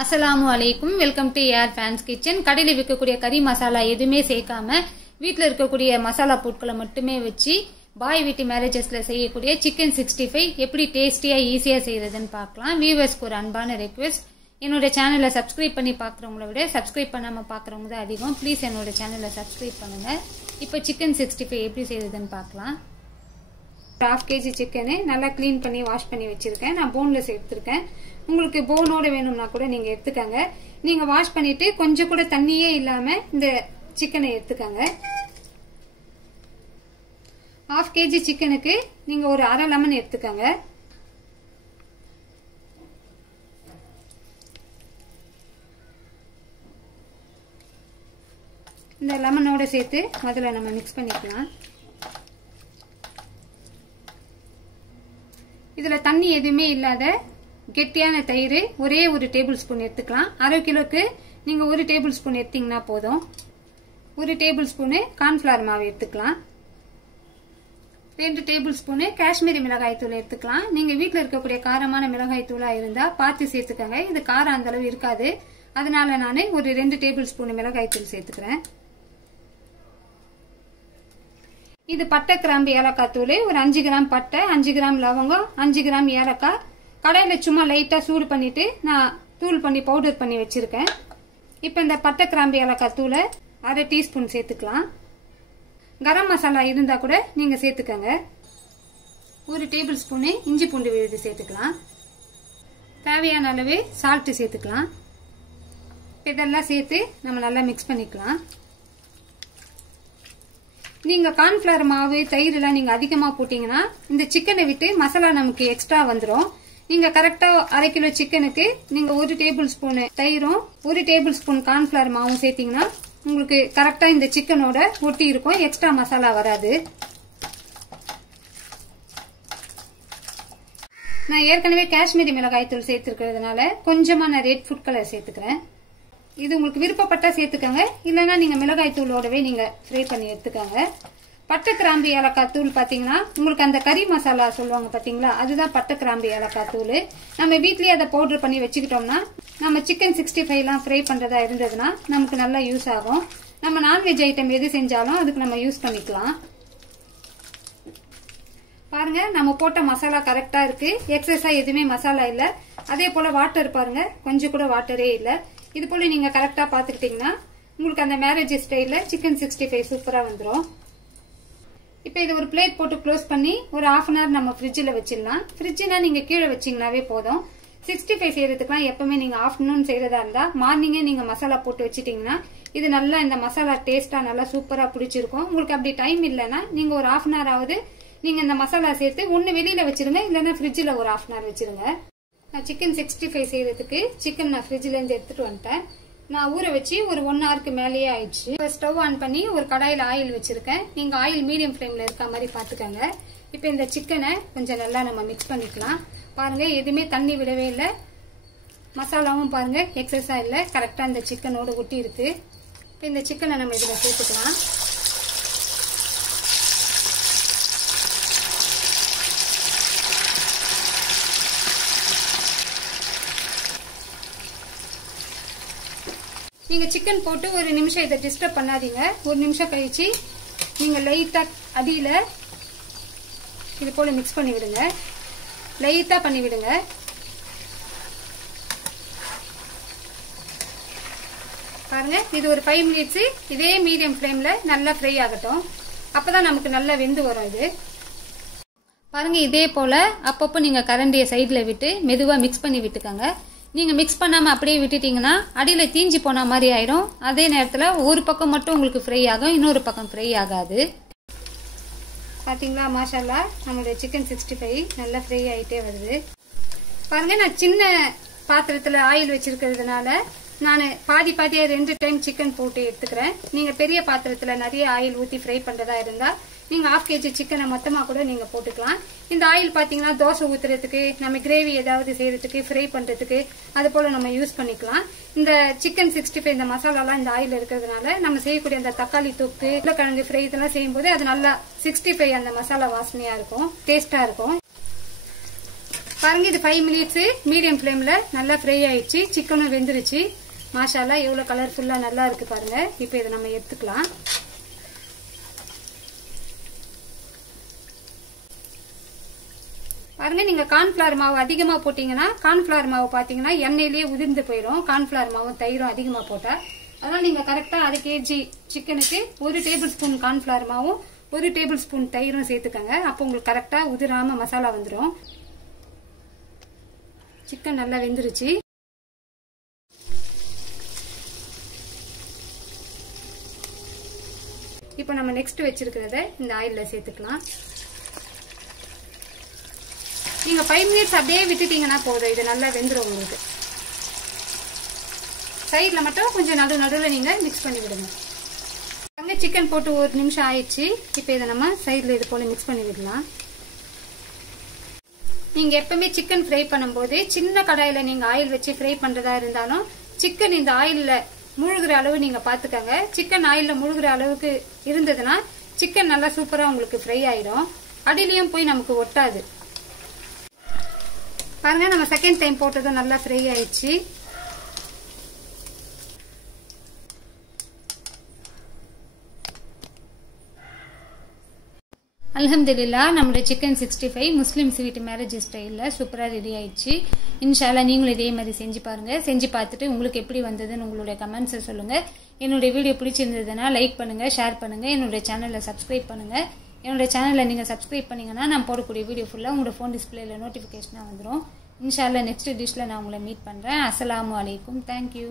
அஸ்ஸலாமு அலைக்கும். Welcome to air fans kitchen. கடையில் விற்கக்கூடிய கறி மசாலா எதுவுமே சேர்க்காம வீட்டில் இருக்கக்கூடிய மசாலா பொருட்களை மட்டுமே வச்சு பாய் வீட்டு மேரேஜஸ்ல செய்யக்கூடிய சிக்கன் 65 எப்படி டேஸ்டியா ஈஸியா செய்யறதுன்னு பார்க்கலாம். வியூவர்ஸ்க்கு ஒரு அன்பான ரெக்வெஸ்ட், என்னோட சேனலை சப்ஸ்கிரைப் பண்ணி பார்க்குறவங்கள விட சப்ஸ்கிரைப் பண்ணாம பார்க்குறவங்க தான் அதிகம். ப்ளீஸ் என்னோட சேனலை சப்ஸ்கிரைப் பண்ணுங்க. இப்போ சிக்கன் 65 எப்படி செய்யறதுன்னு பார்க்கலாம். 1/2 kg சிக்கனு நல்லா கிளீன் பண்ணி வாஷ் பண்ணி வச்சிருக்கேன். நான் போன்லெஸ் எடுத்திருக்கேன். உங்களுக்கு போனோட வேணும்னா கூட நீங்க எடுத்துக்கங்க. நீங்க வாஷ் பண்ணிட்டு கொஞ்சம் கூட தண்ணியே இல்லாம இந்த சிக்கனை எடுத்துக்கங்க. 1/2 kg சிக்கனுக்கு நீங்க ஒரு அரை லெமன் எடுத்துக்கங்க. இந்த லெமனோட சேர்த்து முதல்ல நம்ம மிக்ஸ் பண்ணிக்கலாம். இதுல தண்ணி எதுவுமே இல்லாத கெட்டியான தயிர் ஒரே ஒரு டேபிள் ஸ்பூன் எடுத்துக்கலாம். 1/2 கிலோக்கு நீங்க 1 டேபிள் ஸ்பூன் எடுத்தீங்கன்னா போதும். 1 டேபிள் ஸ்பூனு கார்ன்ஃபிளவர் மாவு எடுத்துக்கலாம். 2 டேபிள் ஸ்பூனு காஷ்மீரி மிளகாய் தூள் எடுத்துக்கலாம். நீங்க வீட்டில் இருக்கக்கூடிய காரமான மிளகாய் தூளா இருந்தா பார்த்து சேர்த்துக்கங்க. இது காரம் அந்த அளவு இருக்காது, அதனால நான் ஒரு 2 டேபிள் ஸ்பூன் மிளகாய் தூள் சேர்த்துக்கிறேன். இது பட்டை கிராம்பு ஏலக்காய் தூள் ஒரு 5 கிராம் பட்டை, 5 கிராம் லவங்கம், 5 கிராம் ஏலக்காய் கடையில சும்மா லைட்டா சூடு பண்ணிட்டு நான் தூள் பண்ணி பவுடர் பண்ணி வச்சிருக்கேன். இப்ப இந்த பட்டை கிராம்பு ஏலக்காய் தூளை 1/2 டீஸ்பூன் சேர்த்துக்கலாம். கரம் மசாலா இருந்தா கூட நீங்க சேர்த்துக்கங்க. 1 டேபிள் ஸ்பூனு இஞ்சி பூண்டு விழுது சேர்த்துக்கலாம். தேவையான அளவு சால்ட் சேர்த்துக்கலாம். இதெல்லாம் சேர்த்து நம்ம நல்லா மிக்ஸ் பண்ணிக்கலாம். நீங்க கார்ன்ஃபிளவர் மாவு தயிர் எல்லாம் நீங்க அதிகமா போட்டீங்கன்னா இந்த சிக்கனை விட்டு மசாலா நமக்கு எக்ஸ்ட்ரா வந்துடும். நீங்க கரெக்டா 1/2 கிலோ சிக்கனுக்கு நீங்க 1 டேபிள் ஸ்பூன் தயிரும் 1 டேபிள் ஸ்பூன் கார்ன்ஃபிளவர் மாவும் சேர்த்தீங்கன்னா உங்களுக்கு கரெக்டா இந்த சிக்கனோட ஒட்டி இருக்கும், எக்ஸ்ட்ரா மசாலா வராது. நான் ஏற்கனவே காஷ்மீரி மிளகாய் தூள் சேர்த்திருக்கிறதுனால கொஞ்சமா நான் ரெட் ஃபுட் கலர் சேர்த்துக்கிறேன். இது உங்களுக்கு விருப்பப்பட்டா சேர்த்துக்கங்க, இல்லைன்னா நீங்க மிளகாய் தூளோடவே நீங்க ஃப்ரை பண்ணி எடுத்துக்கங்க. பட்டை கிராம்பு ஏலக்காய் தூள் பாத்தீங்கன்னா உங்களுக்கு அந்த கறி மசாலா சொல்லுவாங்க பாத்தீங்களா, அதுதான் பட்டை கிராம்பு ஏலக்காய் தூள். நம்ம வீட்லயே அதை பவுடர் பண்ணி வச்சுக்கிட்டோம்னா நம்ம சிக்கன் 65 எல்லாம் ஃப்ரை பண்றதா இருந்ததுன்னா நமக்கு நல்லா யூஸ் ஆகும். நம்ம நான்வெஜ் ஐட்டம் எது செஞ்சாலும் அதுக்கு நம்ம யூஸ் பண்ணிக்கலாம். பாருங்க, நம்ம போட்ட மசாலா கரெக்டா இருக்கு, எக்ஸஸா எதுவுமே மசாலா இல்ல. அதே போல வாட்டர் பாருங்க, கொஞ்சம் கூட வாட்டரே இல்ல. இது போல நீங்க கரெக்டா பாத்துக்கிட்டீங்கன்னா உங்களுக்கு அந்த மேரேஜ் ஸ்டைல்ல சிக்கன் 65 சூப்பரா வந்துடும். இப்ப இது ஒரு பிளேட் போட்டு க்ளோஸ் பண்ணி ஒரு 1/2 hour நம்ம ஃப்ரிட்ஜில் வச்சிடலாம். ஃப்ரிட்ஜ்னா நீங்க கீழே வச்சீங்கன்னாவே போதும். 65 செய்யறதுக்குலாம் எப்பவுமே நீங்க ஆஃப்டர்நூன் செய்யறதா இருந்தா மார்னிங்கே நீங்க மசாலா போட்டு வச்சிட்டீங்கன்னா இது நல்லா இந்த மசாலா டேஸ்டா நல்லா சூப்பரா பிடிச்சிருக்கும். உங்களுக்கு அப்படி டைம் இல்லைன்னா நீங்க ஒரு 1/2 hour ஆகுது நீங்க இந்த மசாலா சேர்த்து ஒன்னு வெளியில வச்சிருங்க, இல்லைன்னா ஃப்ரிட்ஜில் ஒரு 1/2 hour வச்சிருங்க. நான் சிக்கன் 65 செய்யறதுக்கு சிக்கன் நான் ஃப்ரிட்ஜ்ல இருந்து எடுத்துட்டு வந்துட்டேன். நான் ஊற வச்சு ஒரு 1 hourக்கு மேலேயே ஆயிடுச்சு. ஸ்டவ் ஆன் பண்ணி ஒரு கடாயில ஆயில் வச்சிருக்கேன். நீங்க ஆயில் மீடியம் ஃபிளேம்ல இருக்க மாதிரி பாத்துக்கங்க. இப்ப இந்த சிக்கனை கொஞ்சம் நல்லா நம்ம மிக்ஸ் பண்ணிக்கலாம். பாருங்க, எதுவுமே தண்ணி விடவே இல்லை, மசாலாவும் பாருங்க எக்ஸஸா இல்ல, கரெக்டா இந்த சிக்கனோட ஒட்டி இருக்கு. இப்ப இந்த சிக்கனை நம்ம இதுல சேர்த்துக்கலாம். நீங்க சிக்கன் போட்டு ஒரு நிமிஷம் இதை டிஸ்டர்ப் பண்ணாதீங்க. ஒரு நிமிஷம் கழிச்சு நீங்க லைட்டா அடியில இது போல மிக்ஸ் பண்ணி விடுங்க, லைட்டா பண்ணி விடுங்க. பாருங்க, இது ஒரு 5 minutes இதே மீடியம் ஃபிளேம்ல நல்லா ஃப்ரை ஆகட்டும். அப்பதான் நமக்கு நல்லா வெந்து வரும். இது பாருங்க, இதே போல அப்பப்போ நீங்க கரண்டிய சைட்ல விட்டு மெதுவா மிக்ஸ் பண்ணி விட்டுக்கங்க. நீங்க மிக்ஸ் பண்ணாம அப்படியே விட்டுட்டீங்கன்னா அடியில தீஞ்சு போன மாதிரி ஆயிடும். அதே நேரத்துல ஒரு பக்கம் மட்டும் உங்களுக்கு ஃப்ரை ஆகும், இன்னொரு பக்கம் ஃப்ரை ஆகாது. பாத்தீங்களா, மாஷால்லா நம்மளுடைய சிக்கன் 65 நல்லா ஃப்ரை ஆயிட்டே வருது. பாருங்க, நான் சின்ன பாத்திரத்துல ஆயில் வச்சிருக்கிறதுனால நான் பாதியா 2 டைம் சிக்கன் போட்டு எடுத்துக்கிறேன். நீங்க பெரிய பாத்திரத்துல நிறைய ஆயில் ஊத்தி ஃப்ரை பண்றதா இருந்தா நீங்க 1/2 kg சிக்கனை மொத்தமா கூட நீங்க போட்டுக்கலாம். இந்த ஆயில் பாத்தீங்கன்னா தோசை ஊத்துறதுக்கு, நம்ம கிரேவி ஏதாவது செய்யறதுக்கு, ஃப்ரை பண்றதுக்கு அது போல நம்ம யூஸ் பண்ணிக்கலாம். இந்த சிக்கன் 65 இந்த மசாலா எல்லாம் இந்த ஆயில் இருக்கிறதுனால நம்ம செய்யக்கூடிய அந்த தக்காளி தொக்கு, உருளைக்கிழங்கு ஃப்ரை இதெல்லாம் செய்யும் போது அது நல்லா 65 அந்த மசாலா வாசனையா இருக்கும், டேஸ்டா இருக்கும். பாருங்க இது 5 மினிட்ஸ் மீடியம் ஃப்ளேம்ல நல்லா ஃப்ரை ஆயிடுச்சு. சிக்கனும் வெந்துருச்சு. மாஷால்லா எவ்வளவு கலர்ஃபுல்லா நல்லா இருக்கு பாருங்க. இப்போ இதை நம்ம எடுத்துக்கலாம். பாருங்க நீங்க கார்ன்ஃபிளவர் மாவு அதிகமா போட்டீங்கன்னா கார்ன்ஃபிளவர் மாவு பாத்தீங்கன்னா எண்ணெயிலேயே உதிர்ந்து போயிடும். கார்ன்ஃபிளவர் மாவும் தயிரும் அதிகமா போட்டா. அதனால நீங்க கரெக்டா 1/2 kg சிக்கனுக்கு 1 டேபிள் ஸ்பூன் கார்ன்ஃபிளவர் மாவும் 1 டேபிள் ஸ்பூன் தயிரும் சேர்த்துக்கங்க. அப்போ உங்களுக்கு கரெக்டா உதிராம மசாலா வந்துடும். சிக்கன் நல்லா வெந்துருச்சு. இப்போ நம்ம நெக்ஸ்ட் வச்சிருக்கிறத இந்த ஆயில்ல சேர்த்துக்கலாம். நீங்க 5 மினிட்ஸ் அப்படியே விட்டுட்டீங்கன்னா போதும். இது நல்லா வெந்துடும் உங்களுக்கு. சைட்ல மட்டும் கொஞ்சம் நடுவில் நீங்க மிக்ஸ் பண்ணி விடுங்க. அங்க சிக்கன் போட்டு 1 நிமிஷம் ஆயிடுச்சு. இப்போ இதை நம்ம சைட்ல இது போல மிக்ஸ் பண்ணி விடலாம். நீங்க எப்பவுமே சிக்கன் ஃப்ரை பண்ணும்போது சின்ன கடாயில நீங்க ஆயில் வச்சு ஃப்ரை பண்றதா இருந்தாலும் சிக்கன் இந்த ஆயில்ல முழுகிற அளவு நீங்க பாத்துக்கங்க. சிக்கன் ஆயில்ல முழுகிற அளவுக்கு இருந்ததுன்னா சிக்கன் நல்லா சூப்பரா உங்களுக்கு ஃப்ரை ஆயிடும். அடியிலயும் போய் நமக்கு ஒட்டாது. பாருங்க நம்ம செகண்ட் டைம் போட்டதும் நல்லா ஃப்ரை ஆயிடுச்சு. அல்ஹம்துலில்லாஹ் நம்மளுடைய சிக்கன் 65 முஸ்லிம் ஸ்வீட் மேரேஜ் ஸ்டைல்ல சூப்பரா ரெடி ஆயிடுச்சு. இன்ஷால்லா நீங்களும் இதே மாதிரி செஞ்சு பாருங்க. செஞ்சு பார்த்துட்டு உங்களுக்கு எப்படி வந்ததுன்னு உங்களுடைய கமெண்ட்ஸை சொல்லுங்க. என்னுடைய வீடியோ பிடிச்சிருந்ததுன்னா லைக் பண்ணுங்க, ஷேர் பண்ணுங்க, என்னுடைய சேனலை சப்ஸ்கிரைப் பண்ணுங்க. என்னுடைய சேனலை நீங்க சப்ஸ்கிரைப் பண்ணீங்கன்னா நான் போடக்கூடிய வீடியோ ஃபுல்லா உங்களோட ஃபோன் டிஸ்பிளேல நோட்டிபிகேஷனா வந்துடும். இன்ஷால்லா நெக்ஸ்ட் டிஷ்ல நான் உங்களை மீட் பண்றேன். அஸ்ஸலாமு அலைக்கும். தேங்க்யூ.